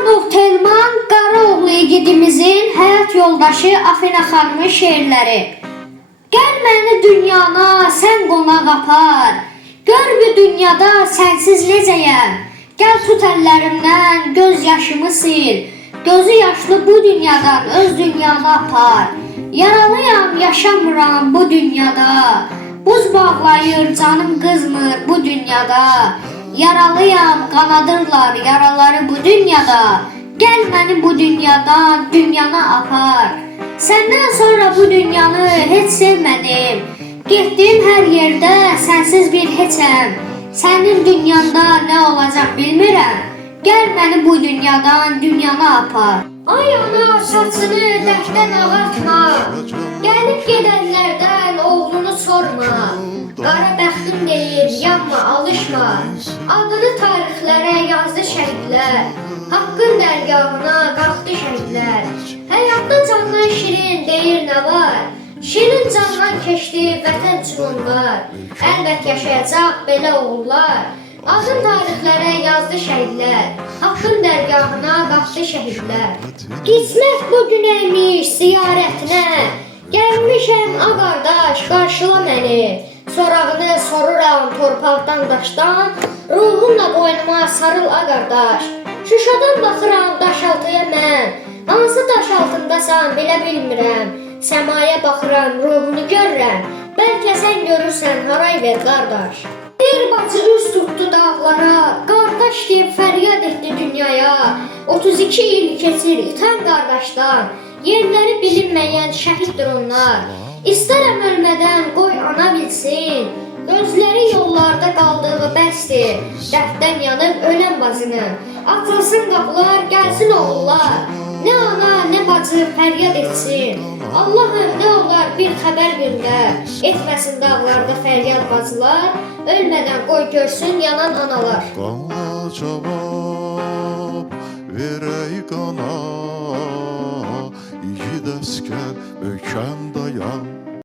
Muradov Telman Qaraoğlu igidimizin həyat yoldaşı Afina xanımın şeirləri. Gəl məni dünyana sən qonaq apar, gör bu dünyada sənsiz necəyəm. Gəl tut əllərimdən göz yaşımı sil, gözü yaşlı bu dünyadan öz dünyana apar. Yaralıyam, yaşamıram bu dünyada, buz bağlayır canım qızmır bu dünyada. Yaralıyam, qanadırlar yaraları bu dünyada. Gəl məni bu dünyadan dünyana apar. Səndən sonra bu dünyanı heç sevmədim. Getdim hər yerdə sənsiz bir heçəm. Sənin dünyanda nə olacaq bilmirəm. Gəl məni bu dünyadan dünyana apar. Ay ana, saçını dərddən ağartma. Gəlib gedənlərdən oğlunu sorma. Qara bəxtim deyir, yanma, alışma. Adını tarixlərə yazdı şəhidlər. Haqqın dərgahına qalxdı şəhidlər. Həyatda candan şirin deyir nə var? Şirin candan keçdi vətən üçün onlar. Əlbət yaşayacaq belə oğullar. Adın tarixlərə yazdı şəhidlər. Haqqın dərgahına qalxdı şəhidlər. Qismət bu günəymiş ziyarətinə. Gəlmişəm a qardaş, qarşıla məni. Sorağını soruram torpaqdan daşdan. Ruhumla boynuma sarıl a qardaş. Şuşadan baxıram daş altıya mən. Hansı daş altındasan bilə bilmirəm. Səmaya baxıram ruhunu görürəm. Bəlkə sən görürsən haray ver qardaş. Bir bacı üz tutdu dağlara, qardaş deyib fəryad etdi dünyaya. 32 il keçir itən qardaşdan, yerləri bilinməyən şəhiddir onlar. İstərəm ölmədən qoy ana bilsin, gözləri yollarda qaldığı bəsdir. Dərddən yanıb ölən bacının, açılsın qapılar, gəlsin oğullar. Nə ana, nə bacı fəryad etsin. Allahım nə olar bir xəbər göndər. Etməsin dağlarda fəryad bacılar. Ölmədən qoy görsün yanan analar. Qana cavab verək qana, igid əskər möhkəm dayan.